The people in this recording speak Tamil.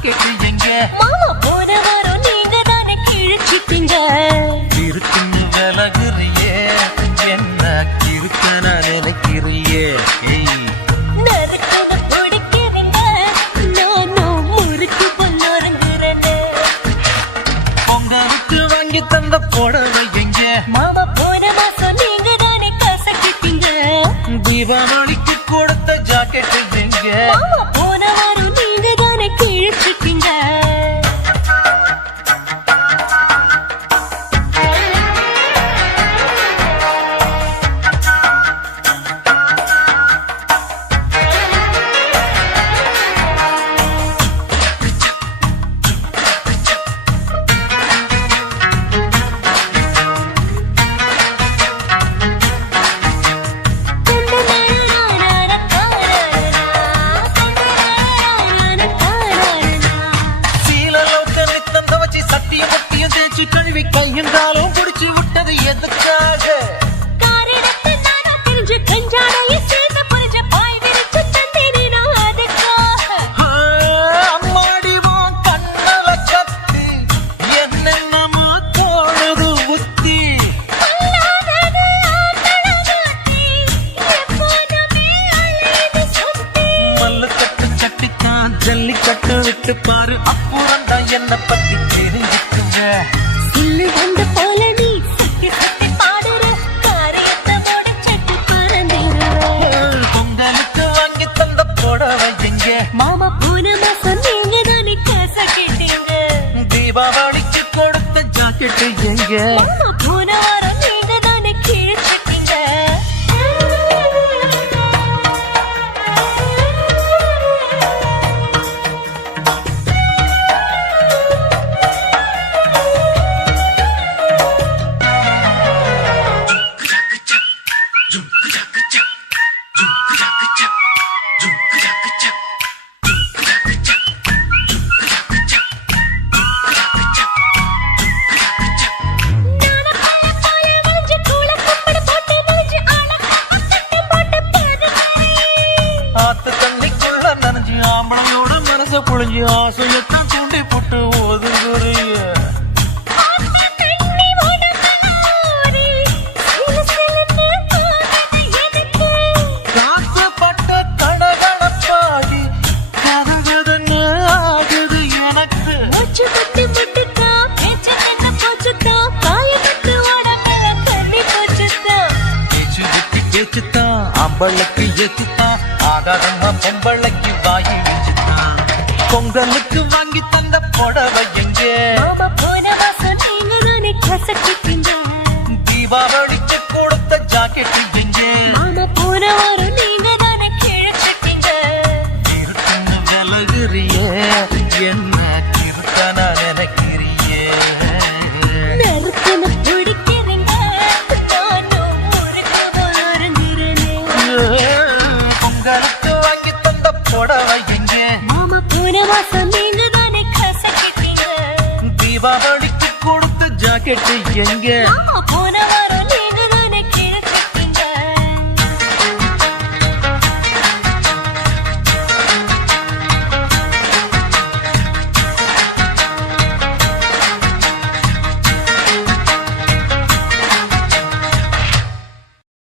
ஜாக்கெட்டு எங்க மாமா போன வாரம் நீங்க தானே கிழிச்சிட்டீங்க. இருக்குன்னு விலகுறியே என்ன இருக்க நான் நினைக்கிறியே நதுக்குது பிடிக்கிறீங்க நானும் முறுக்கு பொண்ணுறங்குறேன்னு. பொங்கலுக்கு வாங்கி தந்த புடவை எங்க மாமா போன மாசம் நீங்க தானே கசக்கிட்டீங்க. தீபாவளிக்கு கொடுத்த ஜாக்கெட்டு எங்க மாமா போன வாரம் நீங்க தானே கிழிச்சிட்டீங்க. கழுவி கையும் காலும் புடிச்சு விட்டது எதுக்காக அம்மாடிவோம் கண்ணல கத்தி என்னென்னமோ தோணுது புத்தி மல்லு கட்டு கட்டித்தான் ஜல்லிக்கட்டு விட்டு பாரு அப்புறம் தான் என்ன பத்தி தெரிஞ்சுக்குங்க வந்து போல நீ சுத்தி சுத்தி பாடுற காரியத்தை முடிச்சிட்டு பறந்துடுற. பொங்கலுக்கு வாங்கி தந்த புடவை எங்க மாமா போன மாசம் நீங்க தானே கேச கேட்டீங்க. தீபாவளிக்கு கொடுத்த ஜாக்கெட்டு எங்க மாமா போன வாரம் நீங்க தானே கிழிச்சிட்டீங்க. ஆத்து தண்ணிக்குள்ள நனைஞ்சு ஆம்பளையோட மனச புழிஞ்சு ஆசையத்தான் தூண்டி போட்டு ஒதுங்குறிய காசப்பட்ட கடகடப்பாடி கதகதன்னு ஆகுது எனக்கு பேச்சு குத்தி பேச்சுத்தான் அம்பளுக்கு ஏச்சுத்தான் ஆகாதம்மா பொம்பளைக்கு வாயி வச்சுத்தான் பொங்கலுக்கு வாங்கி தந்த புடவை எங்க தீபாவளிக்கு கொடுத்த ஜாக்கெட்டு எங்க இருக்குன்னு விலகுறியே என்ன இருக்க நான் நினைக்கிறியே பொங்கலுக்கு வாங்கி தந்த புடவை எங்க தீபாவளிக்கு கொடுத்த ஜாக்கெட்டு எங்க